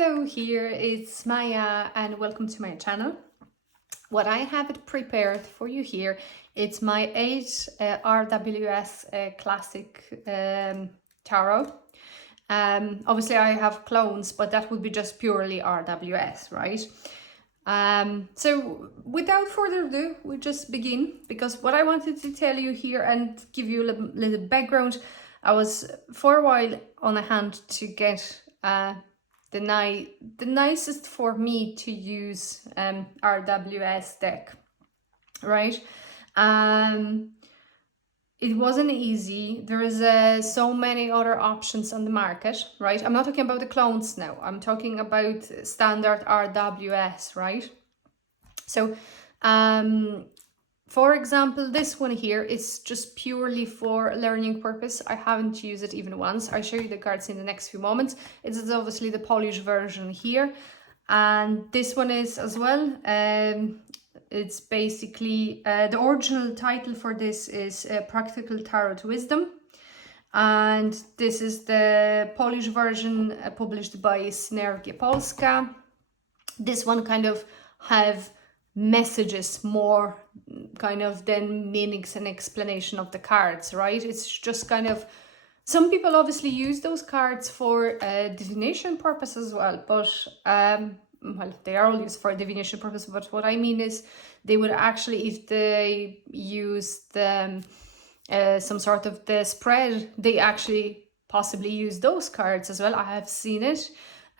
Hello, here it's Maya and welcome to my channel. What I have prepared for you here, it's my 8 RWS Classic Tarot. Obviously I have clones, but that would be just purely RWS, right? So without further ado, we just begin, because what I wanted to tell you here and give you a little background, I was for a while on a hand to get the nicest for me to use RWS deck, right? It wasn't easy. There is so many other options on the market, right? I'm not talking about the clones now. I'm talking about standard RWS, right? So, for example, this one here is just purely for learning purpose. I haven't used it even once. I'll show you the cards in the next few moments. It is obviously the Polish version here. And this one is as well. It's basically, the original title for this is Practical Tarot Wisdom. And this is the Polish version published by Synergia Polska. This one kind of have messages more kind of than meanings and explanation of the cards, right? It's just kind of, some people obviously use those cards for divination purpose as well, but well, they are all used for divination purpose, but what I mean is they would actually, if they use the some sort of the spread, they actually possibly use those cards as well. I have seen it.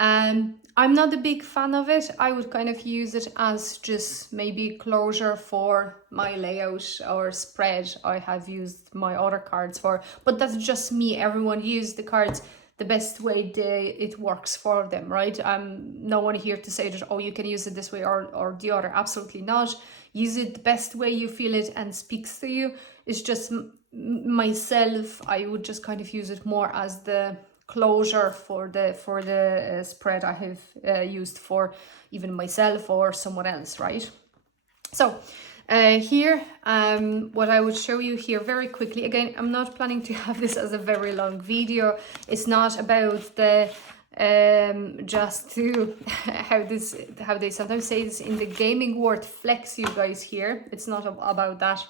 I'm not a big fan of it. I would kind of use it as just maybe closure for my layout or spread I have used my other cards for, but that's just me. Everyone uses the cards the best way it works for them, right? I'm no one here to say that, oh, you can use it this way or the other. Absolutely not. Use it the best way you feel it and speaks to you. It's just myself, I would just kind of use it more as the closure for the spread I have used for even myself or someone else, right? So here, what I would show you here very quickly, again, I'm not planning to have this as a very long video. It's not about the just to how they sometimes say this in the gaming world, flex you guys here. It's not about that.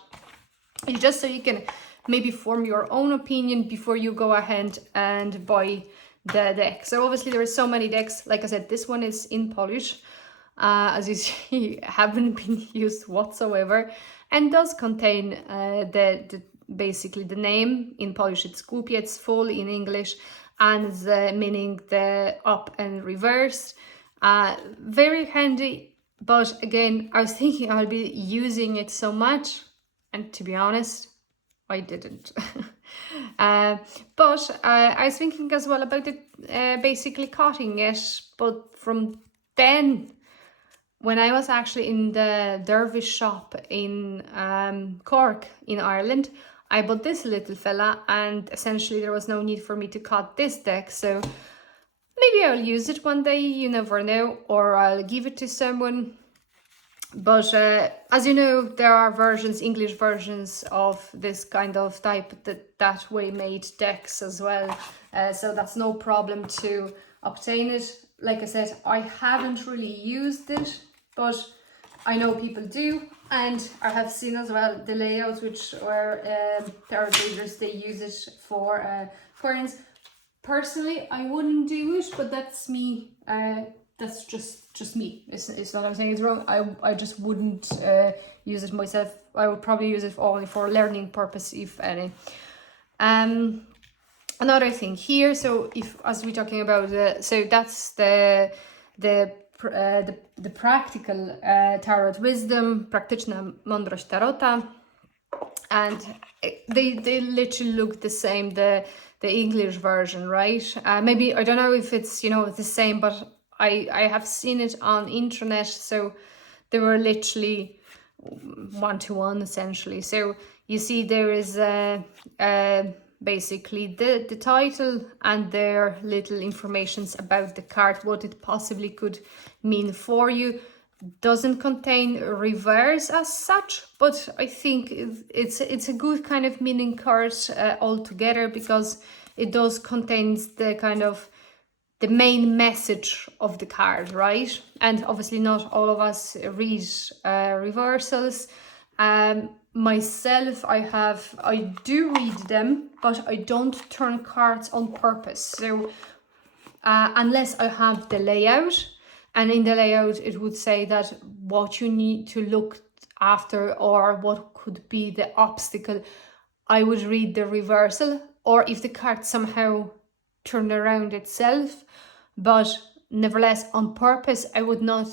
It's just so you can maybe form your own opinion before you go ahead and buy the deck. So obviously there are so many decks. Like I said, this one is in Polish, as you see, haven't been used whatsoever, and does contain basically the name in Polish. It's Kupiec full in English, and the meaning the up and reverse. Very handy, but again, I was thinking I'll be using it so much, and to be honest, I didn't. But I was thinking as well about it, basically cutting it. But from then, when I was actually in the Dervish shop in Cork in Ireland, I bought this little fella, and essentially there was no need for me to cut this deck. So maybe I'll use it one day, you never know, or I'll give it to someone. But as you know, there are versions, English versions of this kind of type that way made decks as well. So that's no problem to obtain it. Like I said, I haven't really used it, but I know people do. And I have seen as well the layouts, which were tarot readers, they use it for aquariums. Personally, I wouldn't do it, but that's me. That's just me. It's not I'm saying it's wrong. I just wouldn't use it myself. I would probably use it only for learning purpose, if any. Another thing here. So as we're talking about, so that's the practical tarot wisdom, praktyczna mądrość tarota, and they literally look the same. The English version, right? Maybe I don't know if it's the same, but I have seen it on internet, so they were literally one-to-one essentially. So you see there is basically the title and their little informations about the card, what it possibly could mean for you. Doesn't contain reverse as such, but I think it's a good kind of meaning card altogether, because it does contains the kind of the main message of the card, right? And obviously not all of us read reversals. Myself, I do read them, but I don't turn cards on purpose. So unless I have the layout, and in the layout it would say that what you need to look after or what could be the obstacle, I would read the reversal, or if the card somehow turned around itself. But nevertheless, on purpose, I would not,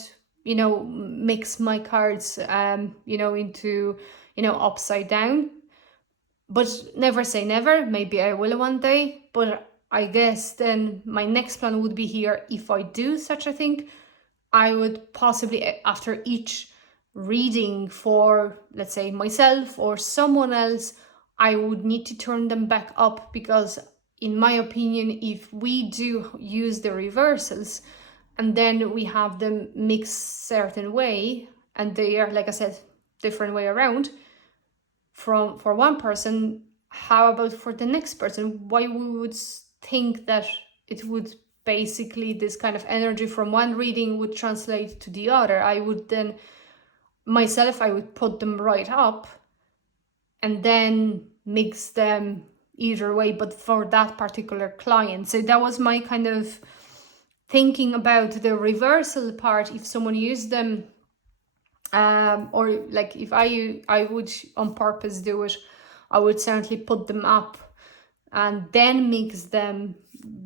mix my cards, into, upside down. But never say never. Maybe I will one day. But I guess then my next plan would be here. If I do such a thing, I would possibly, after each reading for, let's say, myself or someone else, I would need to turn them back up, because in my opinion, if we do use the reversals and then we have them mixed certain way, and they are, like I said, different way around for one person, how about for the next person? Why we would think that it would basically, this kind of energy from one reading would translate to the other? I would then myself, I would put them right up and then mix them either way, but for that particular client. So that was my kind of thinking about the reversal part. If someone used them, or like if I would on purpose do it, I would certainly put them up and then mix them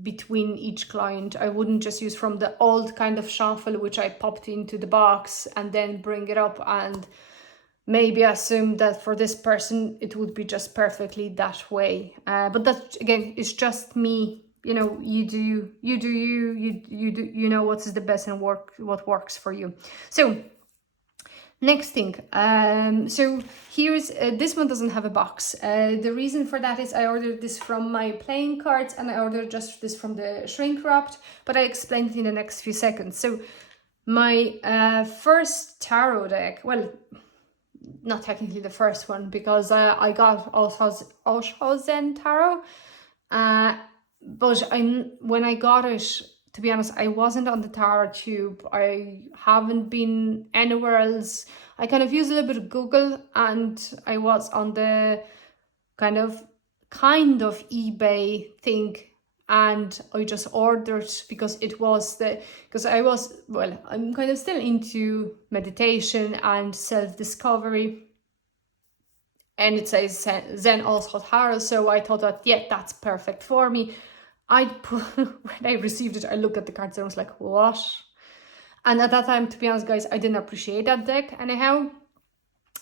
between each client. I wouldn't just use from the old kind of shuffle, which I popped into the box and then bring it up and maybe assume that for this person it would be just perfectly that way. But that, again, is just me. You do you know what's the best and what works for you. So next thing, so here's this one doesn't have a box. The reason for that is I ordered this from my playing cards, and I ordered just this from the shrink wrapped, but I explained it in the next few seconds. So my first tarot deck, well, not technically the first one, because I got Oshozen tarot, but when I got it, to be honest, I wasn't on the tarot tube. I haven't been anywhere else. I kind of used a little bit of Google, and I was on the kind of eBay thing, and I just ordered because I'm kind of still into meditation and self-discovery, and it says Zen also tarot, so I thought that, yeah, that's perfect for me. when I received it, I looked at the cards and I was like, what? And at that time, to be honest, guys, I didn't appreciate that deck anyhow.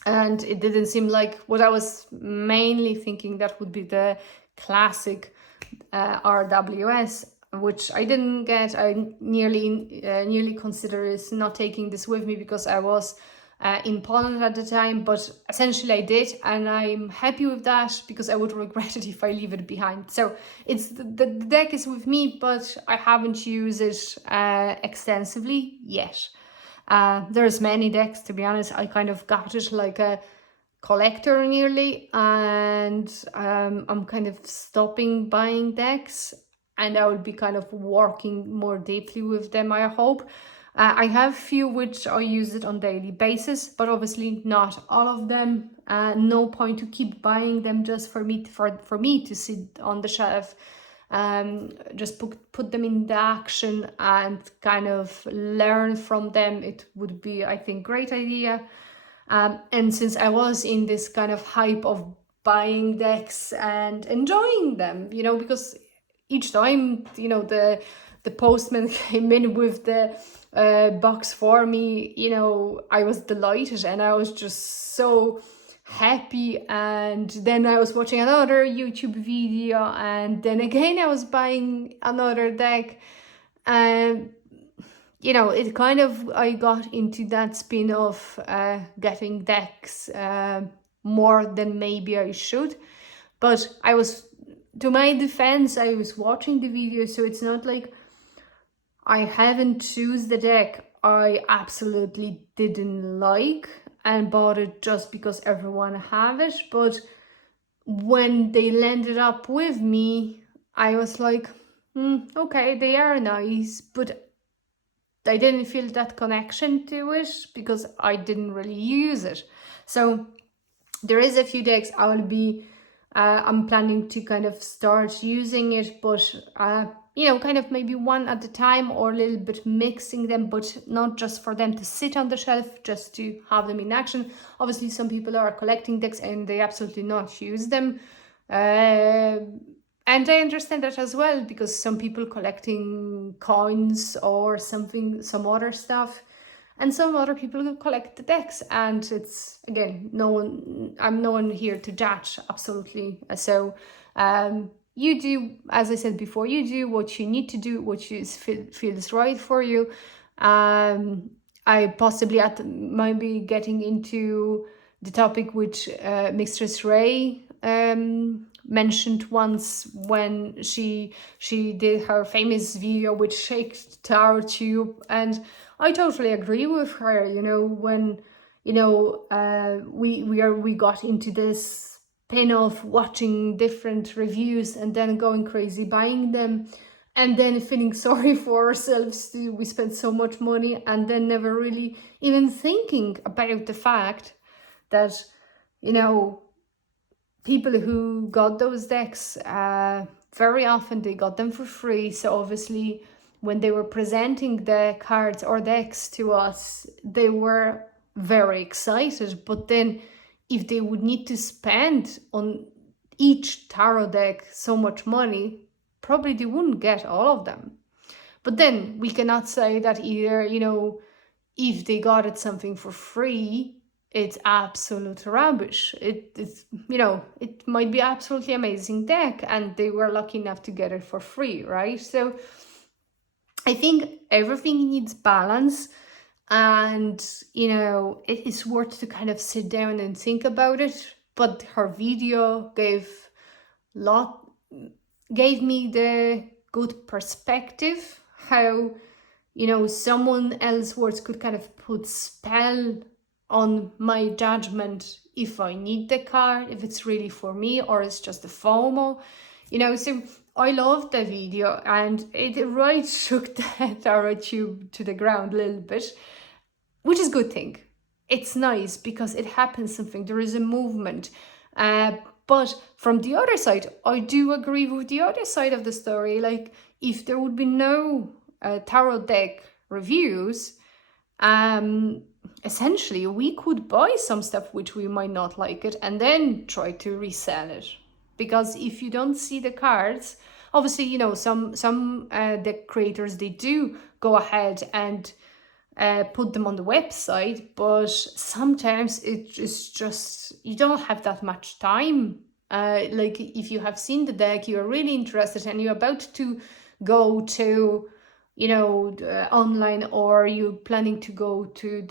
And it didn't seem like what I was mainly thinking that would be the classic RWS, which I didn't get. I nearly considered not taking this with me because I was in Poland at the time, but essentially I did, and I'm happy with that because I would regret it if I leave it behind. So it's the deck is with me, but I haven't used it extensively yet. There's many decks, to be honest. I kind of got it like a collector nearly, and I'm kind of stopping buying decks, and I will be kind of working more deeply with them, I hope. I have few which I use it on daily basis, but obviously not all of them. No point to keep buying them just for me to sit on the shelf. Just put them into action and kind of learn from them. It would be, I think, great idea. And since I was in this kind of hype of buying decks and enjoying them, because each time, the postman came in with the box for me, I was delighted and I was just so happy. And then I was watching another YouTube video, and then again I was buying another deck, and it kind of, I got into that spin of getting decks more than maybe I should. But I was, to my defense, I was watching the video, so it's not like I haven't choose the deck I absolutely didn't like and bought it just because everyone have it. But when they landed up with me, I was like, Okay, they are nice, but I didn't feel that connection to it because I didn't really use it. So there is a few decks I will be, I'm planning to kind of start using it, but you know, kind of maybe one at a time or a little bit mixing them, but not just for them to sit on the shelf, just to have them in action. Obviously, some people are collecting decks and they absolutely not use them. And I understand that as well, because some people collecting coins or something, some other stuff, and some other people who collect the decks. And it's, again, I'm no one here to judge, absolutely. So you do, as I said before, you do what you need to do, what feels right for you. I possibly might be getting into the topic which Mistress Ray mentioned once when she did her famous video with Shake Tower Tube, and I totally agree with her. You know, when we got into this pin of watching different reviews and then going crazy buying them, and then feeling sorry for ourselves too. We spent so much money and then never really even thinking about the fact that, you know, people who got those decks, very often they got them for free. So obviously when they were presenting the cards or decks to us, they were very excited. But then if they would need to spend on each tarot deck so much money, probably they wouldn't get all of them. But then we cannot say that either, you know, if they got it something for free, it's absolute rubbish. It's, you know, it might be absolutely amazing deck and they were lucky enough to get it for free, right? So I think everything needs balance, and, you know, it is worth to kind of sit down and think about it. But her video gave me the good perspective, how, you know, someone else's words could kind of put spell on my judgment if I need the card, if it's really for me or it's just a FOMO, you know. So I loved the video and it right shook the tarot tube to the ground a little bit, which is a good thing. It's nice because it happens something, there is a movement. But from the other side, I do agree with the other side of the story. Like, if there would be no tarot deck reviews, essentially we could buy some stuff which we might not like it and then try to resell it. Because if you don't see the cards, obviously, you know, some deck creators, they do go ahead and put them on the website, but sometimes it is just, you don't have that much time. Like, if you have seen the deck, you're really interested and you're about to go to, you know, online, or you're planning to go to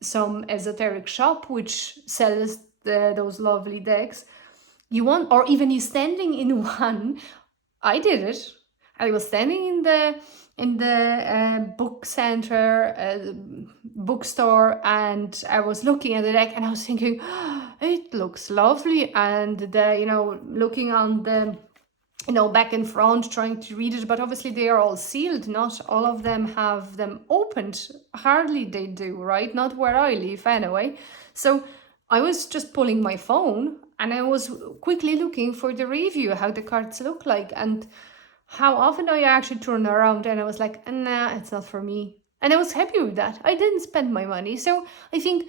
some esoteric shop which sells those lovely decks, you want, or even you standing in one. I did it. I was standing in the book center, bookstore, and I was looking at the deck and I was thinking, oh, it looks lovely, and you know, looking on the, you know, back and front, trying to read it, but obviously they are all sealed. Not all of them have them opened. Hardly they do, right? Not where I live anyway. So I was just pulling my phone and I was quickly looking for the review, how the cards look like, and how often I actually turn around and I was like, nah, it's not for me. And I was happy with that. I didn't spend my money. So I think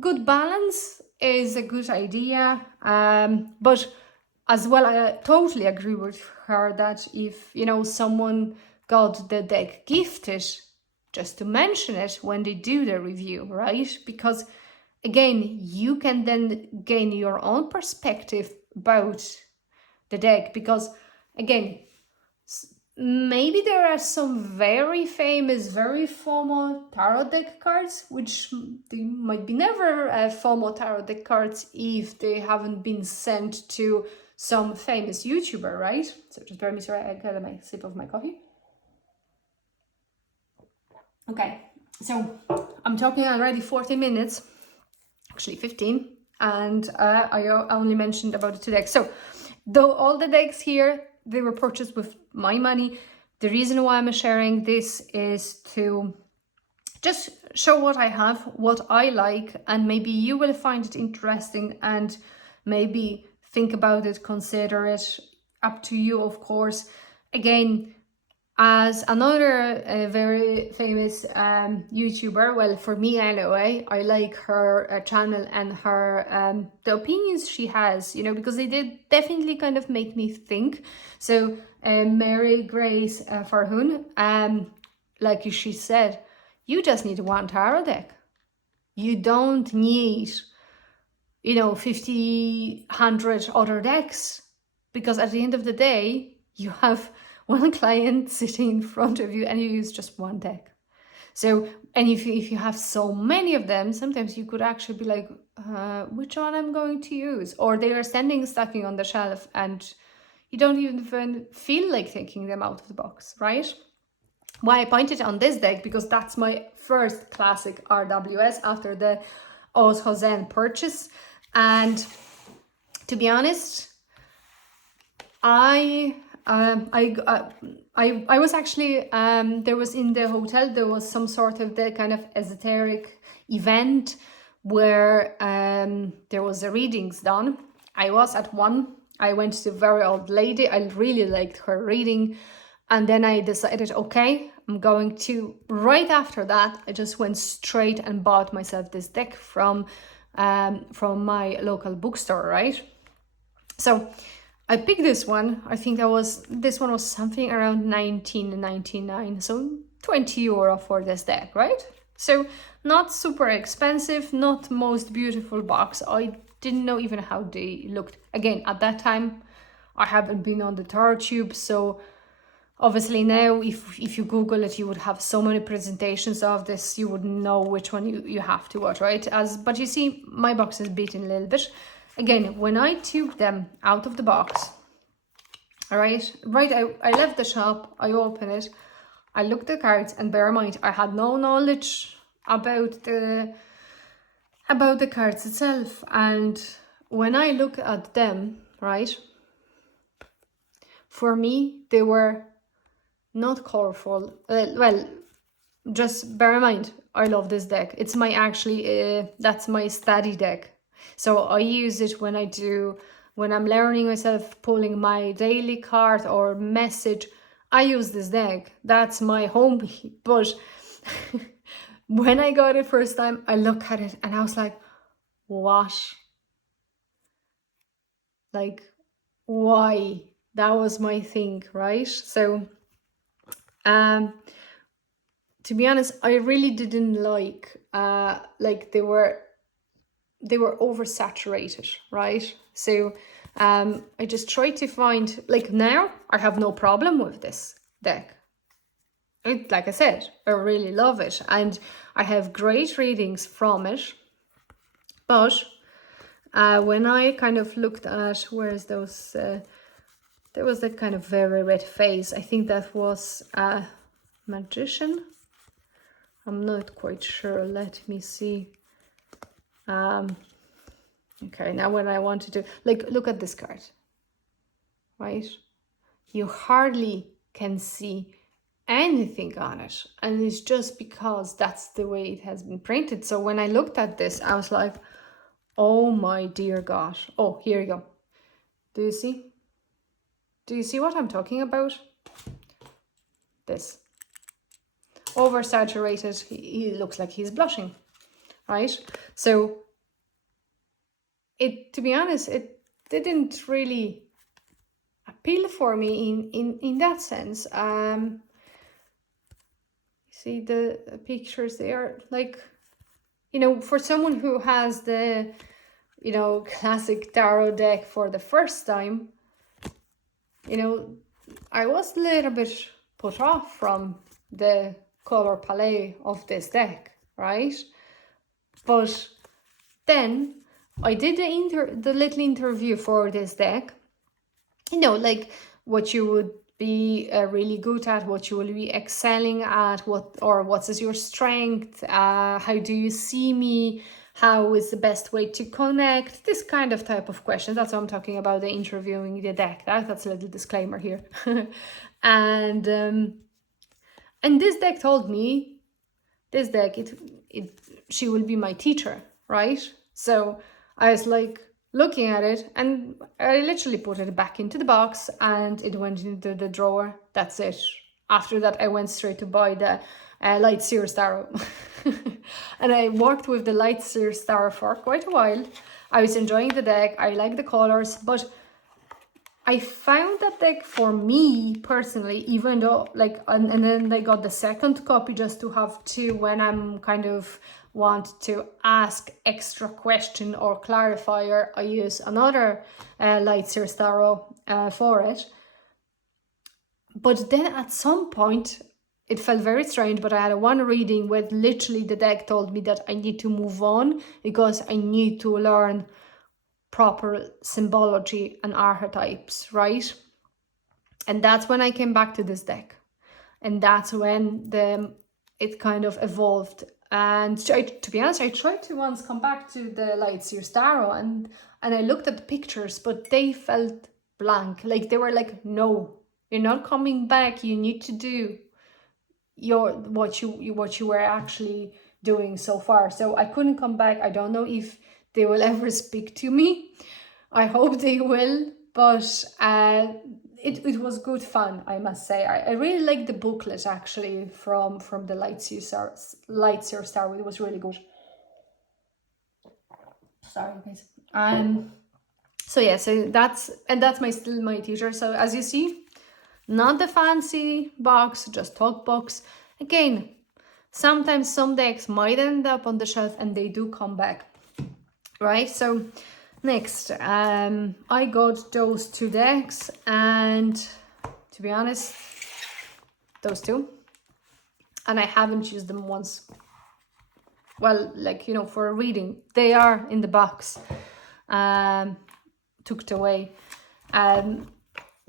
good balance is a good idea. But as well, I totally agree with her that if, you know, someone got the deck gifted, just to mention it when they do the review, right? Because again, you can then gain your own perspective about the deck. Because again, maybe there are some very famous, very FOMO tarot deck cards, which they might be never FOMO tarot deck cards if they haven't been sent to some famous YouTuber, right? So just bear me, sorry, I got a sip of my coffee. Okay, so I'm talking already 40 minutes, actually 15, and I only mentioned about the two decks. So though all the decks here, they were purchased with my money. The reason why I'm sharing this is to just show what I have, what I like, and maybe you will find it interesting and maybe think about it, consider it. Up to you, of course. Again, as another very famous YouTuber, well, for me anyway, I like her channel and her the opinions she has, you know, because they did definitely kind of make me think. So Mary Grace Farhoon, like she said, you just need one tarot deck. You don't need, you know, 50, 100 other decks, because at the end of the day, you have one client sitting in front of you and you use just one deck. So, and if you have so many of them, sometimes you could actually be like, which one I'm going to use? Or they are stacking on the shelf and you don't even feel like taking them out of the box, right? Why I pointed on this deck, because that's my first classic RWS after the Oz Hosen purchase. And to be honest, I was actually there was in the hotel, there was some sort of the kind of esoteric event where there was the readings done. I was at one. I went to a very old lady. I really liked her reading, and then I decided, okay, I'm going to, right after that, I just went straight and bought myself this deck from my local bookstore, right? So I picked this one. I think this one was something around 19.99, so 20 euro for this deck, right? So not super expensive, not most beautiful box. I didn't know even how they looked. Again, at that time, I haven't been on the tarot tube, so obviously now if you Google it, you would have so many presentations of this, you wouldn't know which one you have to watch, right? But you see, my box is beaten a little bit. Again, when I took them out of the box, all right, I left the shop, I opened it, I looked at the cards, and bear in mind, I had no knowledge about the cards itself. And when I look at them, right, for me, they were not colorful. Well, just bear in mind, I love this deck. It's my that's my study deck. So I use it when I'm learning myself, pulling my daily card or message. I use this deck. That's my home. But when I got it first time, I look at it and I was like, what? Like, why? That was my thing, right? So, to be honest, I really didn't like they were oversaturated, right? So I just tried to find, like, now I have no problem with this deck. Like I said, I really love it and I have great readings from it. But when I kind of looked at where's those, there was that kind of very red face. I think that was a magician. I'm not quite sure. Let me see. Okay, now when I want to do, like, look at this card, right? You hardly can see anything on it, and it's just because that's the way it has been printed. So when I looked at this, I was like, oh my dear gosh. Oh, here you go. Do you see? Do you see what I'm talking about? This. Oversaturated. He looks like he's blushing, right? So to be honest, it didn't really appeal for me in that sense. See the pictures there, like, you know, for someone who has the, you know, classic tarot deck for the first time, you know, I was a little bit put off from the color palette of this deck, right? But then I did the little interview for this deck, you know, like what you would be really good at, what you will be excelling at, what is your strength, how do you see me, how is the best way to connect, this kind of type of questions. That's what I'm talking about, the interviewing the deck. That's a little disclaimer here. And this deck told me, this deck, she will be my teacher, right? So I was like looking at it, and I literally put it back into the box and it went into the drawer. That's it. After that, I went straight to buy the Light Sears Tarot. And I worked with the Light Sears Tarot for quite a while. I was enjoying the deck. I like the colors, but I found that deck for me personally, even though like, and then I got the second copy just to have two when I'm kind of want to ask extra question or clarifier. I use another Light Sears Tarot for it. But then at some point, it felt very strange, but I had one reading where literally the deck told me that I need to move on because I need to learn proper symbology and archetypes, right? And that's when I came back to this deck. And that's when it kind of evolved. And to be honest, I tried to once come back to the Light Sears Tarot and I looked at the pictures, but they felt blank. Like they were like, no, you're not coming back. You need to do what you were actually doing so far. So I couldn't come back. I don't know if they will ever speak to me. I hope they will, but it was good fun, I must say. I really liked the booklet actually from the Light Sears Tarot. It was really good. Sorry guys. So yeah, so that's still my teacher. So as you see, not the fancy box, just talk box. Again, sometimes some decks might end up on the shelf and they do come back, right? So next, I got those two decks, and to be honest, those two, and I haven't used them once. Well, like, you know, for a reading, they are in the box, tucked away.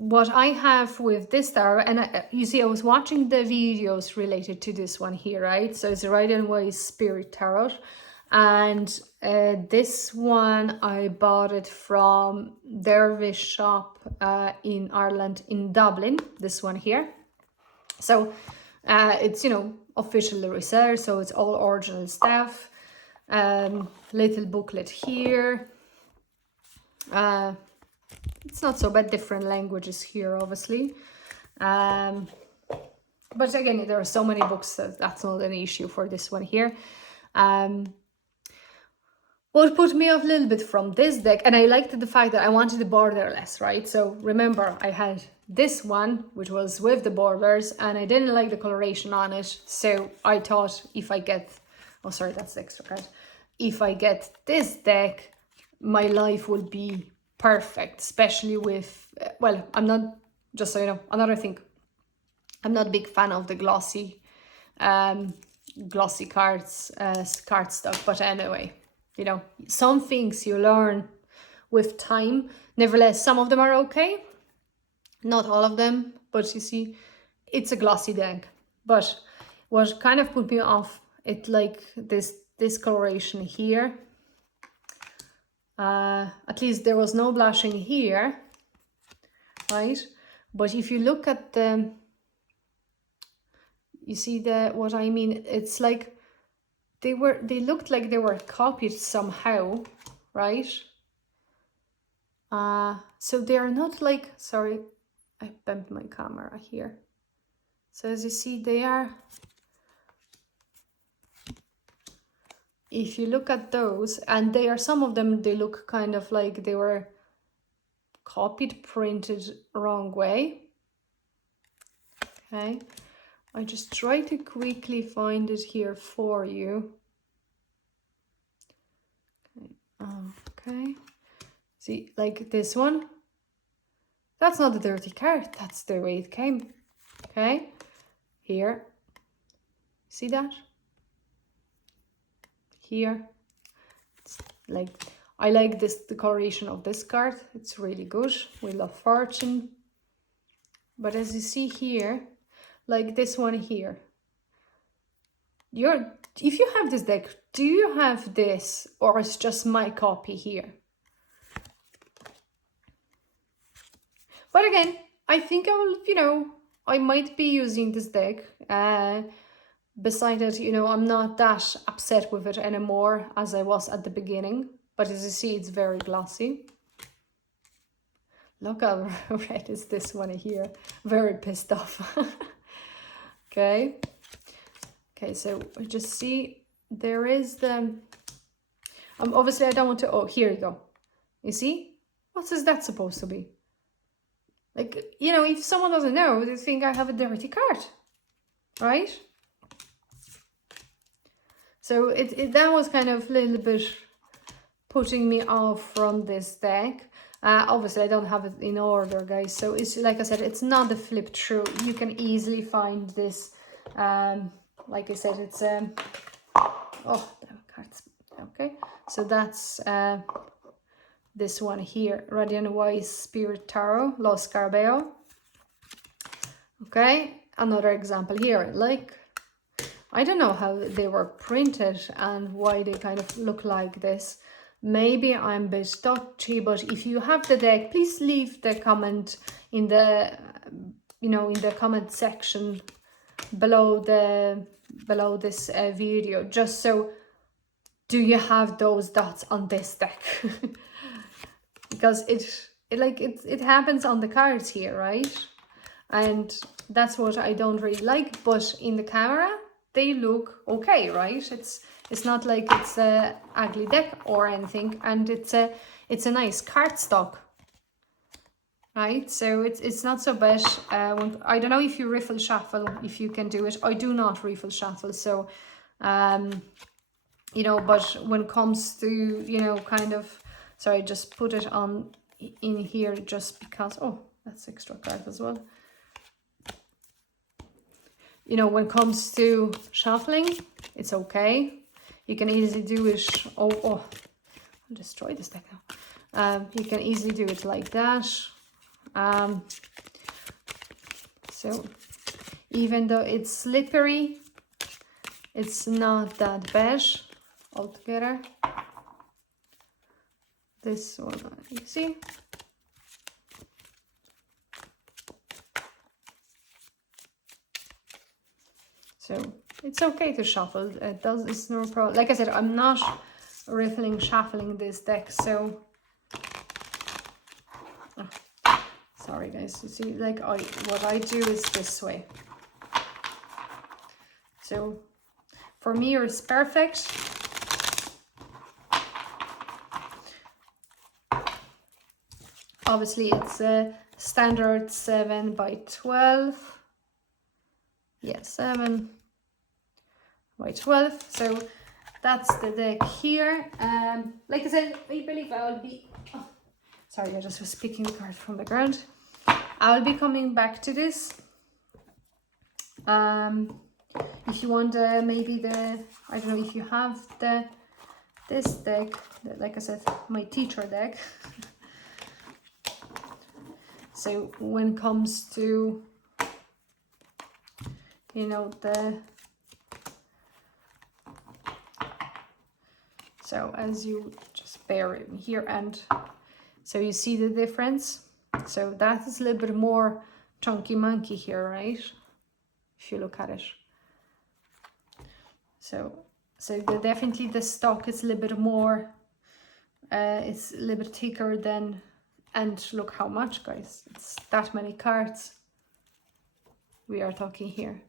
What I have with this tarot, and you see, I was watching the videos related to this one here, right? So it's Rider-Waite Spirit Tarot. And this one, I bought it from Dervish shop in Ireland, in Dublin, this one here. So it's, you know, officially researched, so it's all original stuff. Little booklet here. It's not so bad, different languages here, obviously. But again, there are so many books that that's not an issue for this one here. What put me off a little bit from this deck, and I liked the fact that I wanted the borderless, right? So remember, I had this one, which was with the borders, and I didn't like the coloration on it. So I thought if I get, oh sorry, that's the extra card. If I get this deck, my life would be perfect, especially with, well, I'm not, just so you know, another thing, I'm not a big fan of the glossy cards, card stock, but anyway, you know, some things you learn with time. Nevertheless, some of them are okay, not all of them, but you see, it's a glossy deck. But what kind of put me off, it like this coloration here. At least there was no blushing here, right? But if you look at the, you see what I mean? It's like they looked like they were copied somehow, right? So they are not like, sorry, I bumped my camera here. So as you see, they are, if you look at those, and they are, some of them, they look kind of like they were copied, printed wrong way. Okay, I just try to quickly find it here for you. Okay, see, like this one, that's not a dirty card, that's the way it came. Okay, here, see that? Here, it's like, I like this decoration of this card, it's really good. Wheel of Fortune. But as you see here, like this one here, if you have this deck, do you have this, or it's just my copy here? But again, I think I will, you know, I might be using this deck. Beside it, you know, I'm not that upset with it anymore as I was at the beginning. But as you see, it's very glossy. Look how red is this one here. Very pissed off. Okay. Okay, so just see, there is the... obviously, I don't want to... Oh, here you go. You see? What is that supposed to be? Like, you know, if someone doesn't know, they think I have a dirty card. Right? So that was kind of a little bit putting me off from this deck. Obviously, I don't have it in order, guys. So it's, like I said, it's not the flip through. You can easily find this. Like I said, it's oh, the cards. Okay, so that's this one here, Radiant Wise Spirit Tarot, Los Scarabeo. Okay, another example here. Like, I don't know how they were printed and why they kind of look like this. Maybe I'm a bit dodgy, but if you have the deck, please leave the comment in the, you know, in the comment section below this video, just so, do you have those dots on this deck? Because it happens on the cards here, right? And that's what I don't really like, but in the camera they look okay, right? It's not like it's a ugly deck or anything, and it's a nice cardstock, right? So it's not so bad. I don't know if you riffle shuffle, if you can do it. I do not riffle shuffle, so you know, but when it comes to, you know, kind of, sorry, just put it on in here just because, oh, that's extra card as well. You know, when it comes to shuffling, it's okay. You can easily do it. Oh, I'll destroy this deck now. You can easily do it like that. So even though it's slippery, it's not that bad altogether. This one, you see. So it's okay to shuffle. It's no problem. Like I said, I'm not riffling, shuffling this deck. So, sorry guys. You see, like what I do is this way. So for me, it's perfect. Obviously, it's a standard 7 by 12. Yeah, 7 by 12. So that's the deck here. Like I said, I believe I will be... Oh, sorry, I just was picking the card from the ground. I will be coming back to this. If you want maybe the... I don't know if you have this deck. Like I said, my teacher deck. So when it comes to, you know, so as you just bear it here, and so you see the difference. So that is a little bit more chunky monkey here, right? If you look at it. So definitely the stock is a little bit more, it's a little bit thicker than. And look how much, guys. It's that many cards we are talking here.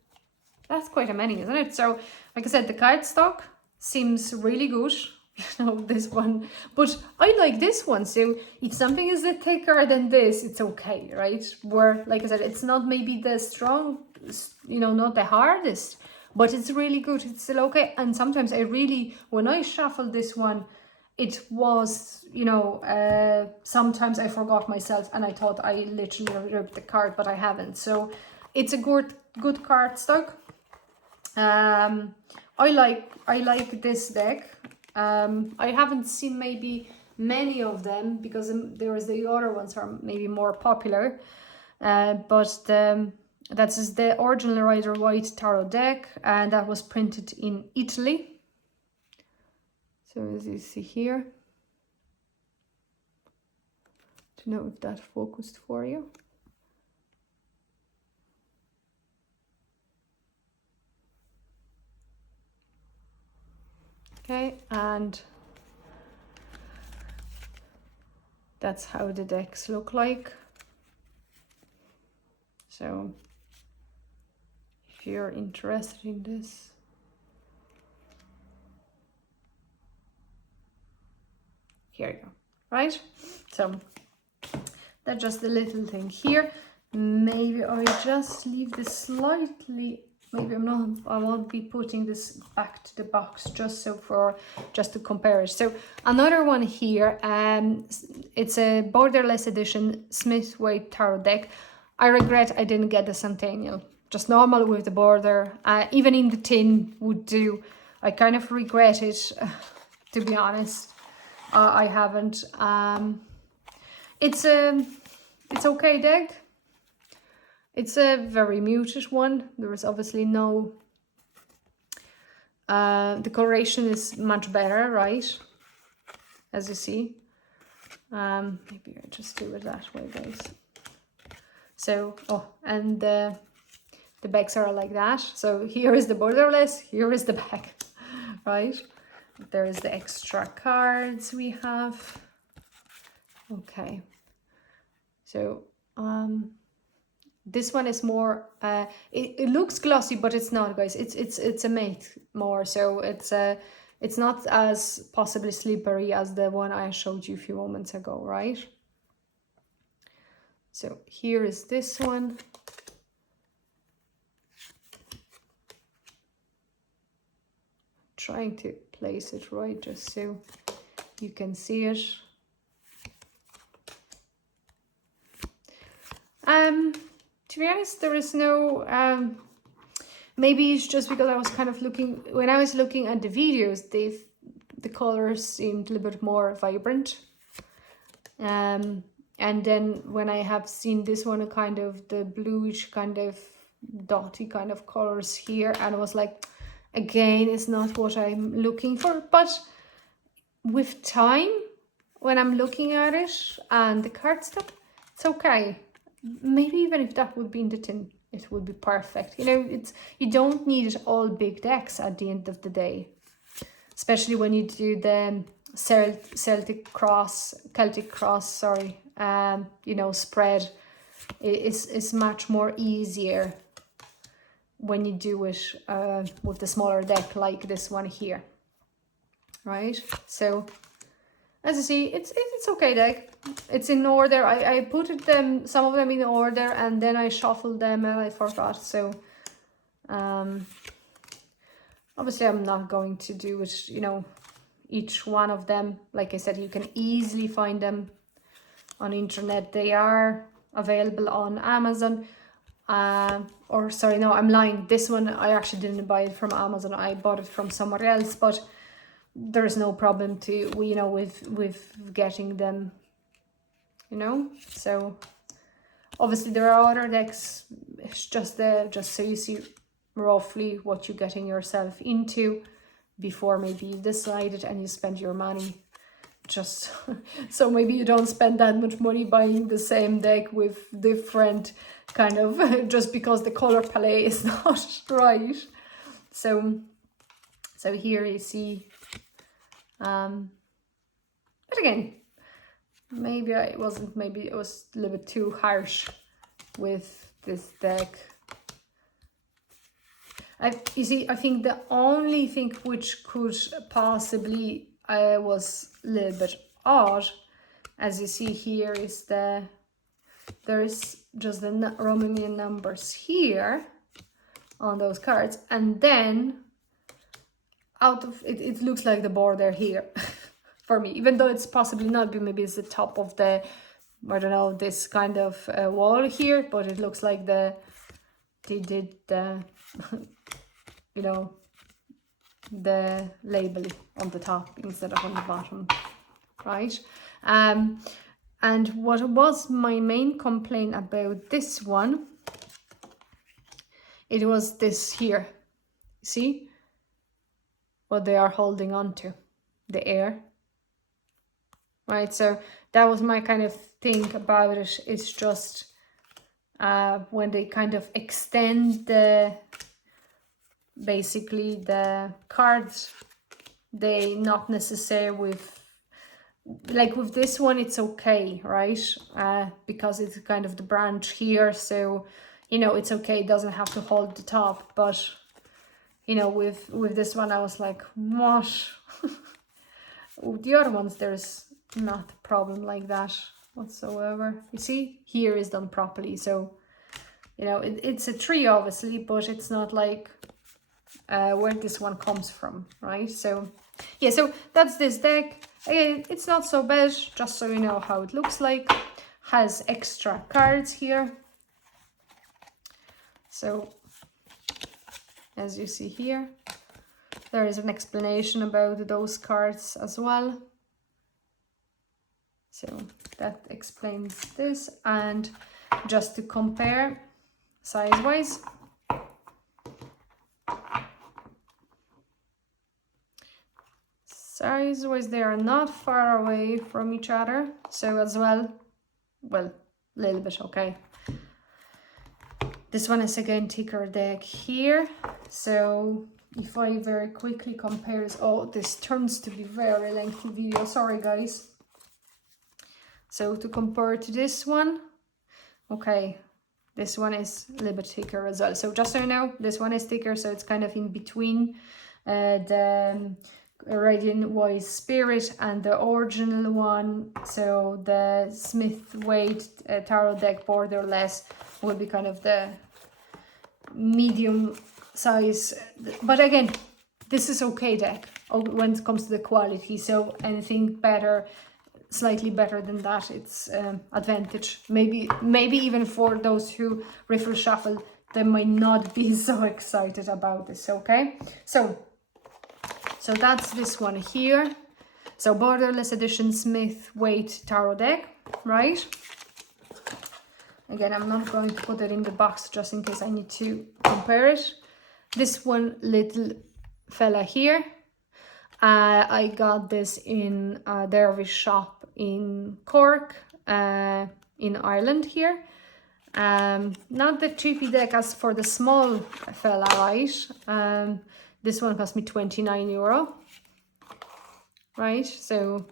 That's quite a many, isn't it? So, like I said, the card stock seems really good. You know, this one. But I like this one. So, if something is thicker than this, it's okay, right? Where, like I said, it's not maybe the strong, you know, not the hardest. But it's really good. It's still okay. And sometimes I really, when I shuffle this one, it was, you know, sometimes I forgot myself and I thought I literally ripped the card, but I haven't. So it's a good card stock. I like this deck. I haven't seen maybe many of them because there was the other ones are maybe more popular. But that is the original Rider White tarot deck, and that was printed in Italy. So as you see here, to know if that focused for you. Okay, and that's how the decks look like. So if you're interested in this, here you go, right? So that's just the little thing here. Maybe I just leave this slightly, maybe I won't be putting this back to the box just to compare it. So another one here, it's a borderless edition Smith-Waite tarot deck. I regret I didn't get the Centennial, just normal with the border, even in the tin would do. I kind of regret it, to be honest. I haven't. It's okay deck. It's a very muted one. There is obviously no, the coloration is much better, right? As you see. Maybe I just do it that way, guys. So, and the backs are like that. So here is the borderless, here is the back, right? There is the extra cards we have. Okay. So, this one is more, it looks glossy, but it's not, guys. It's a matte more, so it's not as possibly slippery as the one I showed you a few moments ago, right? So here is this one. Trying to place it right just so you can see it. To be honest, there is no, maybe it's just because I was kind of looking, when I was looking at the videos, the colors seemed a little bit more vibrant. And then when I have seen this one, kind of the bluish kind of dotty kind of colors here, and I was like, again, it's not what I'm looking for. But with time, when I'm looking at it and the cardstock, it's okay. Maybe even if that would be in the tin, it would be perfect. You know, you don't need it all big decks at the end of the day, especially when you do the Celtic cross, sorry, you know, spread. It's much more easier when you do it with the smaller deck like this one here, right? So as you see, it's okay deck. It's in order. I put them, some of them in order, and then I shuffled them and I forgot. So obviously I'm not going to do it, you know, each one of them. Like I said, you can easily find them on internet. They are available on Amazon. Or sorry, no, I'm lying. This one I actually didn't buy it from Amazon. I bought it from somewhere else, but there is no problem to, you know, with getting them, you know. So obviously there are other decks. It's just there, just so you see roughly what you're getting yourself into before maybe you decide it and you spend your money. Just so maybe you don't spend that much money buying the same deck with different kind of, just because the color palette is not right. So here you see, but again, maybe it was a little bit too harsh with this deck. You see, I think the only thing which could possibly was a little bit odd, as you see here, is there is just the Romanian numbers here on those cards, and then out of it, it looks like the border here for me, even though it's possibly not, maybe it's the top of the, I don't know, this kind of wall here, but it looks like they did the you know, the label on the top instead of on the bottom, right? And what was my main complaint about this one it was this here. See what they are holding on to, the air, right? So that was my kind of thing about it. It's just when they kind of extend the, basically the cards, they not necessarily with, like with this one it's okay, right? Because it's kind of the branch here, so you know it's okay, it doesn't have to hold the top. But you know, with this one I was like, what? With the other ones there's not a problem like that whatsoever. You see, here is done properly, so you know it's a tree obviously, but it's not like where this one comes from, right? So yeah, so that's this deck. Again, it's not so bad, just so you know how it looks like. Has extra cards here. So as you see here, there is an explanation about those cards as well. So that explains this. And just to compare size-wise, they are not far away from each other. So as well, a little bit, okay. This one is again thicker deck here. So if I very quickly compare, oh, this turns to be very lengthy video, sorry guys. So to compare to this one, okay, this one is a little bit thicker as well. So just so you know, this one is thicker, so it's kind of in between the Radiant Wise Spirit and the original one. So the Smith Waite tarot deck Borderless will be kind of the medium size. But again, this is okay deck when it comes to the quality. So anything better, slightly better than that, it's advantage. Maybe even for those who riffle shuffle, they might not be so excited about this. Okay, so that's this one here. So Borderless Edition Smith Waite Tarot deck, right? Again, I'm not going to put it in the box just in case I need to compare it. This one little fella here, I got this in a dervish shop in Cork, in Ireland here. Not the cheapy deck as for the small fella, right? This one cost me €29, right? So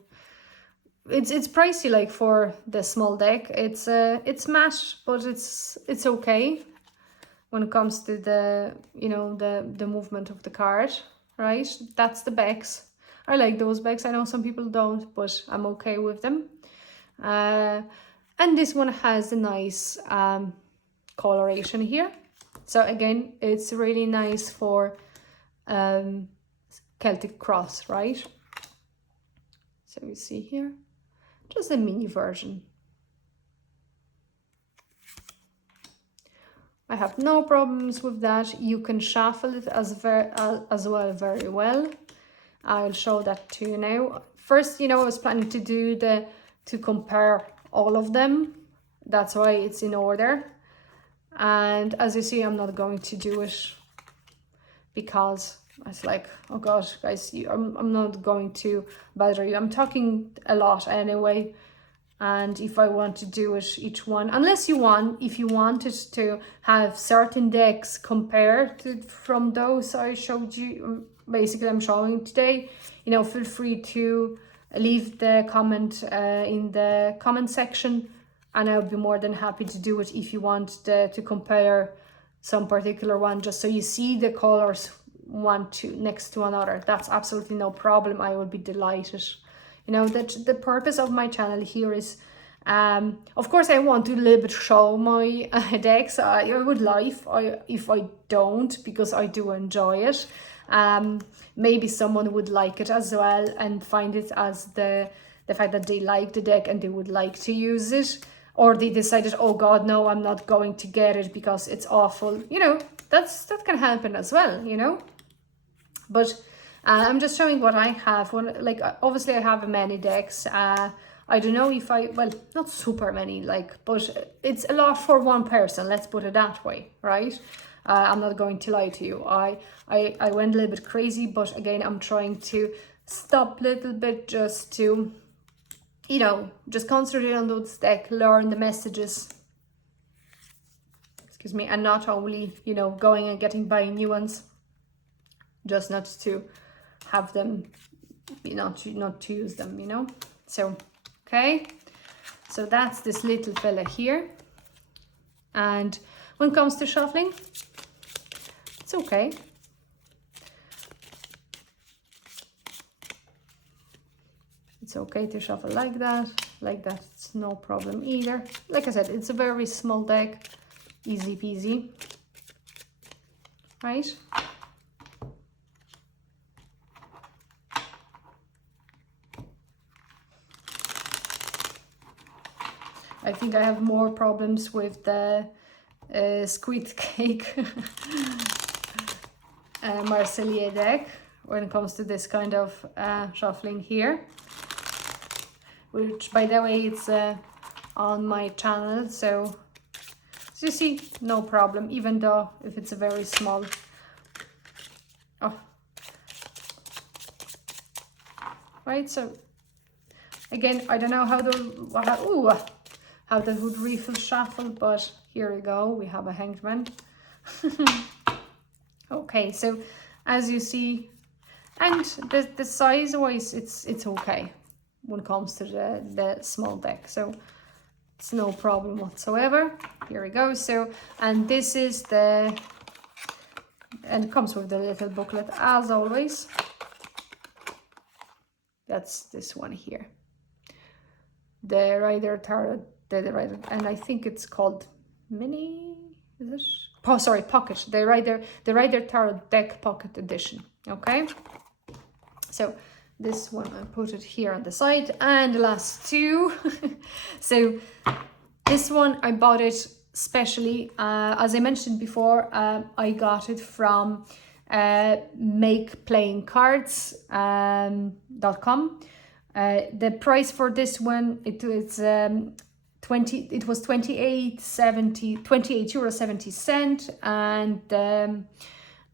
it's pricey, like for the small deck. It's matte, but it's okay when it comes to the, you know, the movement of the card, right? That's the backs. I like those backs. I know some people don't, but I'm okay with them. And this one has a nice coloration here. So again, it's really nice for Celtic cross, right? So you see here, just a mini version. I have no problems with that. You can shuffle it as well very well. I'll show that to you now. First, you know, I was planning to do to compare all of them. That's why it's in order. And as you see, I'm not going to do it because it's like, oh gosh, guys, I'm not going to bother you. I'm talking a lot anyway. And if I want to do it each one, unless if you wanted to have certain decks compared to from those I showed you, basically I'm showing today, you know, feel free to leave the comment in the comment section, and I'll be more than happy to do it if you want to compare some particular one, just so you see the colors one next to another. That's absolutely no problem. I will be delighted. You know, that the purpose of my channel here is, of course, I want to a little bit show my decks. I would like if I don't, because I do enjoy it. Maybe someone would like it as well and find it as the fact that they like the deck and they would like to use it, or they decided, oh God, no, I'm not going to get it because it's awful. You know, that can happen as well, you know. But I'm just showing what I have. Like, obviously I have many decks. I don't know if well, not super many, like, but it's a lot for one person, let's put it that way, right? I'm not going to lie to you. I went a little bit crazy, but again, I'm trying to stop a little bit just to, you know, just concentrate on those deck, learn the messages, excuse me, and not only, you know, going and buying new ones, just not to have them, not to use them, you know. So, okay, so that's this little fella here. And when it comes to shuffling, it's okay. It's okay to shuffle like that. It's no problem either. Like I said, it's a very small deck, easy peasy, right? I think I have more problems with the squid cake Marseillais deck when it comes to this kind of shuffling here, which by the way, it's on my channel, so you see, no problem, even though if it's a very small, right? So again, I don't know how that would refill shuffle, but here we go, we have a hanged man. Okay, so as you see, and the size wise, it's okay when it comes to the small deck, so it's no problem whatsoever. Here we go. So, and this is and it comes with the little booklet as always. That's this one here, the Rider Tarot, the Rider, and I think it's called Mini, is it? Oh, sorry, Pocket, the Rider Tarot Deck Pocket Edition. Okay, so this one I put it here on the side, and the last two. So this one I bought it specially, as I mentioned before. I got it from makeplayingcards.com. The price for this one, it was €28.70, and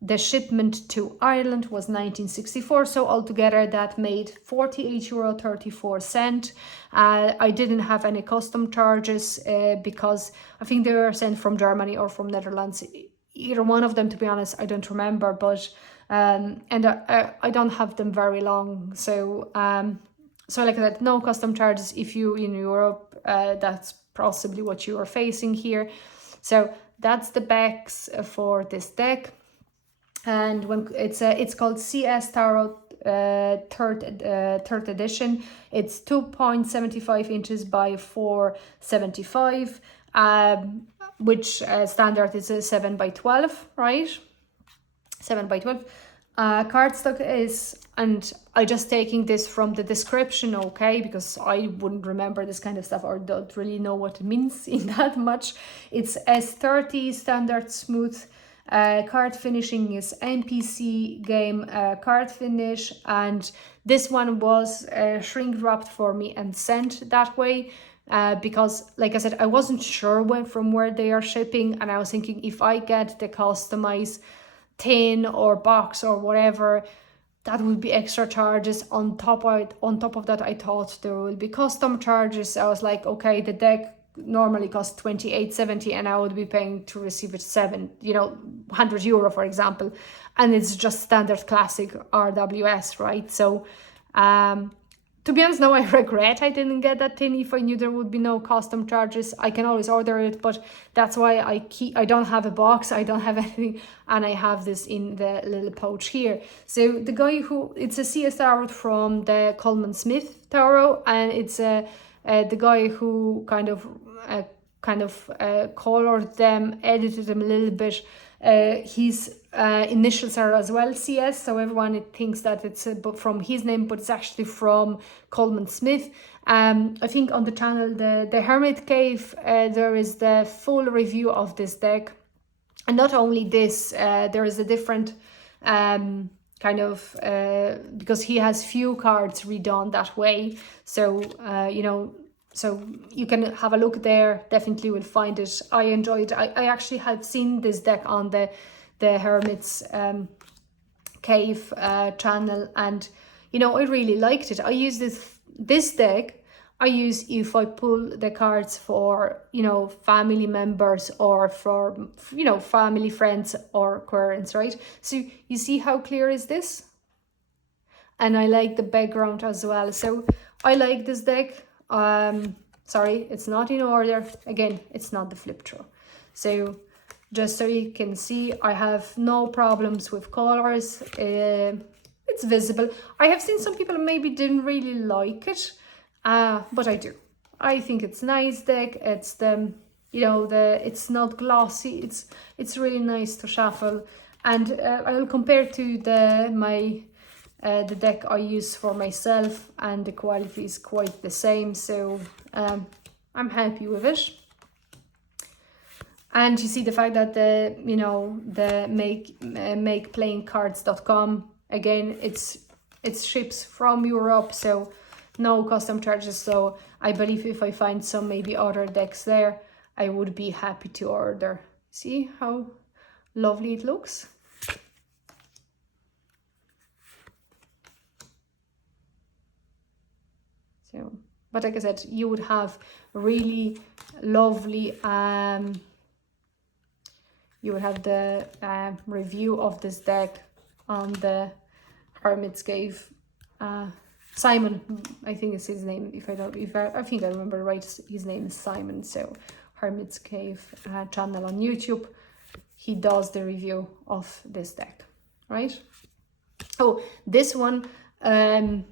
the shipment to Ireland was 1964, so altogether that made €48.34. I didn't have any custom charges because I think they were sent from Germany or from Netherlands, either one of them, to be honest, I don't remember, but and I don't have them very long, so so like that, no custom charges if you in Europe. That's possibly what you are facing here. So that's the backs for this deck, and when it's called CS Tarot third edition. It's 2.75 inches by 4.75, which standard is a 7x12, right? 7x12. Cardstock is, and I just taking this from the description, okay, because I wouldn't remember this kind of stuff or don't really know what it means in that much. It's S30 standard smooth. Card finishing is NPC game card finish, and this one was shrink wrapped for me and sent that way. Because like I said, I wasn't sure from where they are shipping, and I was thinking if I get the customized tin or box or whatever, that would be extra charges on top of that. I thought there will be custom charges. I was like, okay, the deck normally costs €28.70 and I would be paying to receive it €100 for example, and it's just standard classic RWS, right? So to be honest, now I regret I didn't get that tin. If I knew there would be no custom charges, I can always order it, but that's why I don't have a box, I don't have anything, and I have this in the little pouch here. So the guy it's a CS tarot from the Coleman Smith tarot, and it's the guy who kind of colored them, edited them a little bit. His initials are as well CS, so everyone thinks that it's from his name, but it's actually from Coleman Smith. I think on the channel, the Hermit Cave, there is the full review of this deck, and not only this, there is a different because he has few cards redone that way, so So you can have a look there, definitely will find it. I enjoyed it. I actually have seen this deck on the Hermit's Cave channel, and you know, I really liked it. I use this deck I use if I pull the cards for, you know, family members or for, you know, family, friends or parents, right? So you see how clear is this? And I like the background as well. So I like this deck. Sorry, it's not in order. Again, it's not the flip through. So just so you can see, I have no problems with colors. It's visible. I have seen some people maybe didn't really like it, but I do. I think it's nice deck. It's the, you know, it's not glossy. It's really nice to shuffle, and I'll compare to the deck I use for myself, and the quality is quite the same. So I'm happy with it. And you see the fact that the, you know, the makeplayingcards.com, again, it ships from Europe, so no custom charges. So I believe if I find some maybe other decks there, I would be happy to order. See how lovely it looks? So, but like I said, you would have really lovely you would have the review of this deck on the Hermit's Cave. Simon, I think is his name. I think I remember right, his name is Simon. So Hermit's Cave channel on YouTube. He does the review of this deck, right? Oh, this one I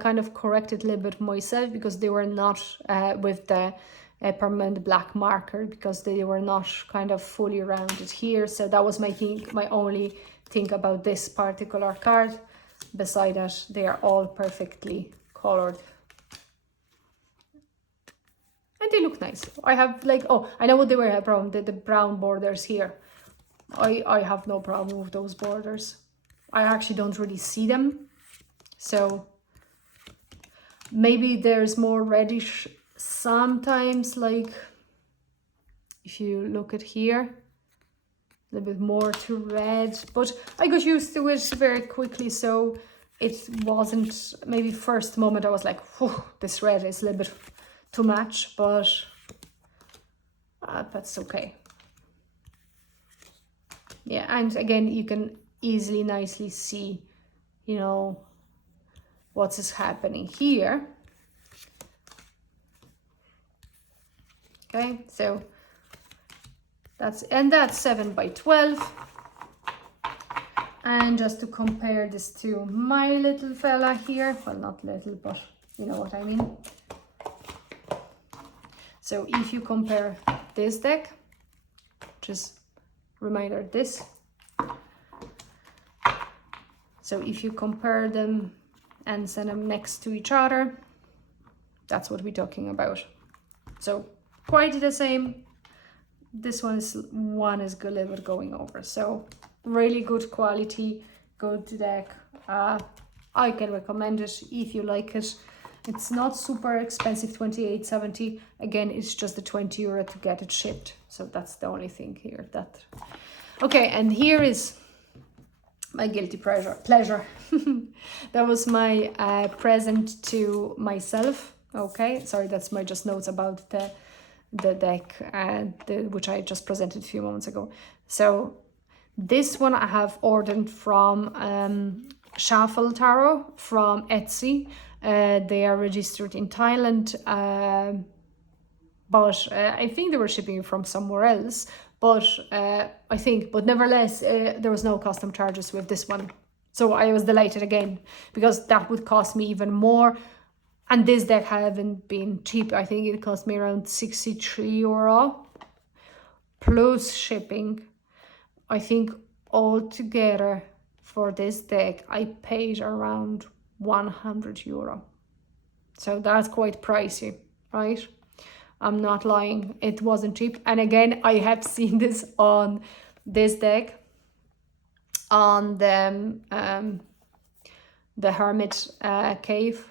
kind of corrected a little bit myself, because they were not with the permanent black marker, because they were not kind of fully rounded here. So that was my only thing about this particular card. Beside that, they are all perfectly colored. And they look nice. I have like, oh, I know what they were a problem, the brown borders here. I have no problem with those borders. I actually don't really see them. So maybe there's more reddish sometimes, like if you look at here, a little bit more to red, but I got used to it very quickly. So it wasn't, maybe first moment I was like, whew, this red is a little bit too much, but that's okay. Yeah, and again, you can easily, nicely see, you know, what is happening here. Okay, so that's 7 by 12. And just to compare this to my little fella here, well, not little, but you know what I mean. So if you compare this deck, just reminder this. So if you compare them and send them next to each other, that's what we're talking about. So quite the same. This one is a little bit going over. So really good quality, good deck. I can recommend it if you like it. It's not super expensive, 28.70. Again, it's just the 20 euro to get it shipped. So that's the only thing here. Okay, and here is my guilty pleasure. That was my present to myself. Okay, sorry, that's my just notes about the deck which I just presented a few moments ago. So this one I have ordered from Shuffle Tarot from Etsy. They are registered in Thailand, but I think they were shipping it from somewhere else. But but nevertheless, there was no custom charges with this one. So I was delighted again, because that would cost me even more. And this deck haven't been cheap. I think it cost me around 63 euro plus shipping. I think altogether for this deck, I paid around 100 euro. So that's quite pricey, right? I'm not lying, it wasn't cheap. And again, I have seen this on this deck on the Hermit Cave.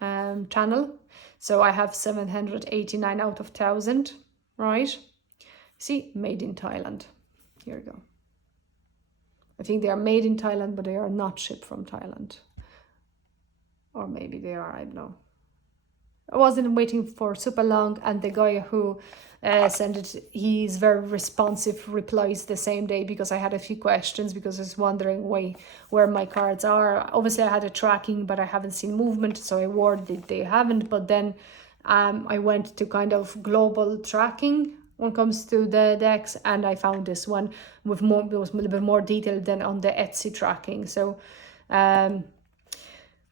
channel. So I have 789 out of 1,000, right? See, made in Thailand. Here we go. I think they are made in Thailand, but they are not shipped from Thailand. Or maybe they are, I don't know. I wasn't waiting for super long, and the guy who sent it, he's very responsive, replies the same day, because I had a few questions, because I was wondering where my cards are. Obviously I had a tracking, but I haven't seen movement, so I worried that they haven't. But then I went to kind of global tracking when it comes to the decks, and I found this one with more, it was a little bit more detailed than on the Etsy tracking. So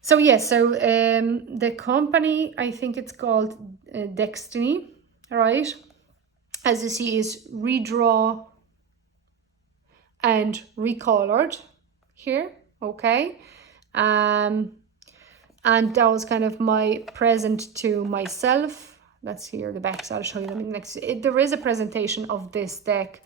the company, I think it's called Destiny, right? As you see, is redraw and recolored here, okay? And that was kind of my present to myself. That's here, the backs, I'll show you them in the next. There is a presentation of this deck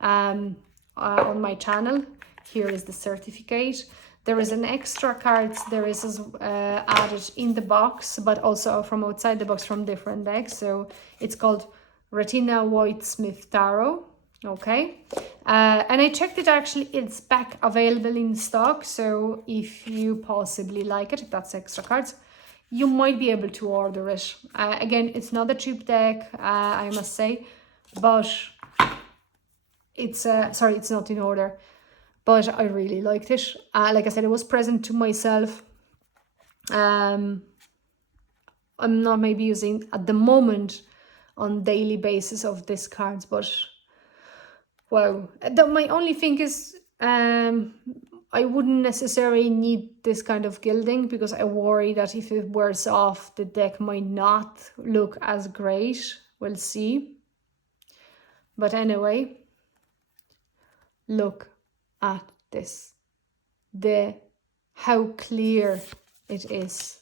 on my channel. Here is the certificate. There is an extra card, there is added in the box, but also from outside the box from different decks. So it's called Retina White Smith Tarot, okay? And I checked it, actually, it's back available in stock. So if you possibly like it, if that's extra cards, you might be able to order it. Again, it's not a cheap deck, I must say, but it's, sorry, it's not in order. But I really liked it. Like I said, it was present to myself. I'm not maybe using at the moment on daily basis of these cards, but wow. My only thing is I wouldn't necessarily need this kind of gilding, because I worry that if it wears off, the deck might not look as great. We'll see. But anyway, look at this, how clear it is,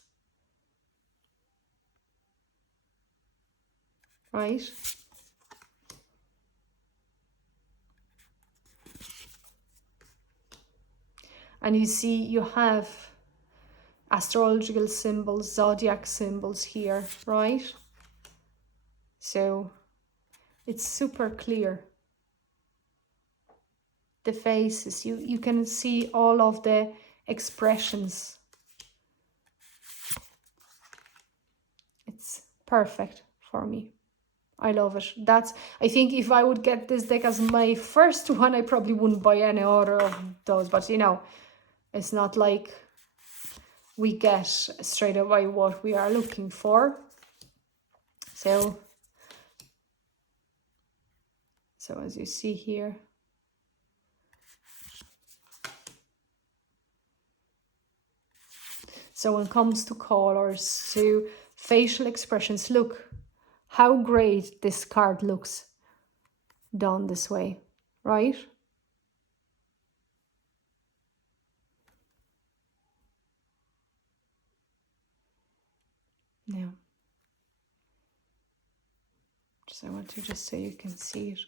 right? And you see, you have astrological symbols, zodiac symbols here, right? So it's super clear. The faces, you can see all of the expressions. It's perfect for me. I love it. I think if I would get this deck as my first one, I probably wouldn't buy any other of those. But you know, it's not like we get straight away what we are looking for. So as you see here, so when it comes to colors, to facial expressions, look how great this card looks done this way, right? Now, I want to just so you can see it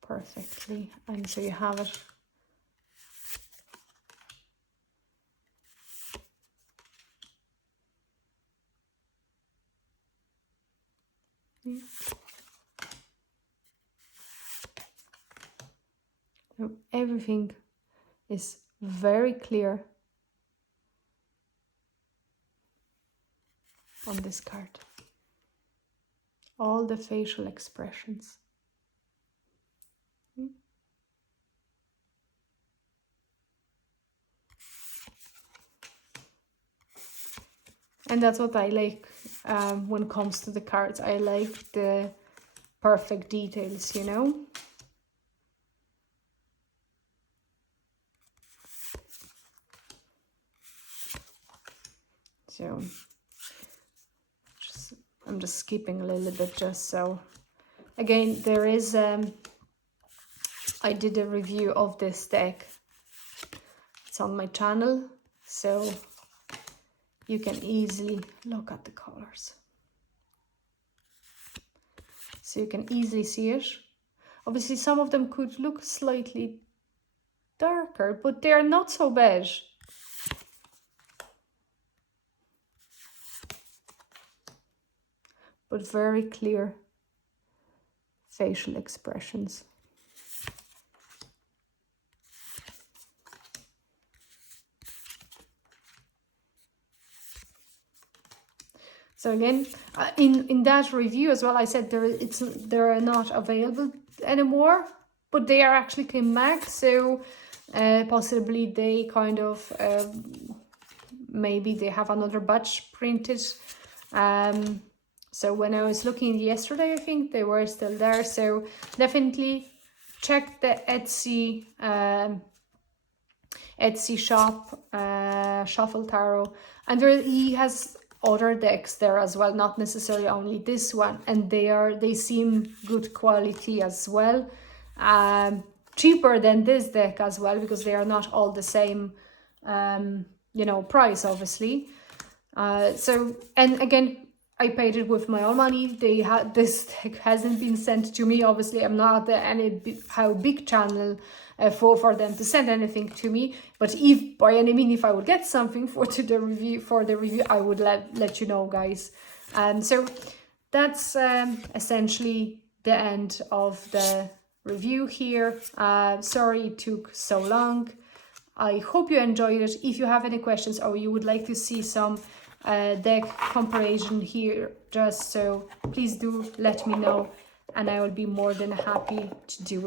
perfectly, and so you have it. So everything is very clear on this card. All the facial expressions. And that's what I like when it comes to the cards. I like the perfect details, you know. So I'm just skipping a little bit just so. Again, there is, I did a review of this deck. It's on my channel, so you can easily look at the colors. So you can easily see it. Obviously, some of them could look slightly darker, but they're not so bad. but very clear facial expressions. So again, in that review as well, I said they're not available anymore, but they are actually came back. So possibly they kind of maybe they have another batch printed. So when I was looking yesterday, I think they were still there. So definitely check the Etsy shop, Shuffle Tarot, and he has other decks there as well, not necessarily only this one, and they seem good quality as well, cheaper than this deck as well, because they are not all the same you know, price obviously. So, and again, I paid it with my own money. They had this deck hasn't been sent to me. Obviously, I'm not any big channel for them to send anything to me. But if by any means, if I would get something for the review, I would let you know, guys. So that's essentially the end of the review here. Sorry it took so long. I hope you enjoyed it. If you have any questions or you would like to see some deck comparison here, just so please do let me know, and I will be more than happy to do it.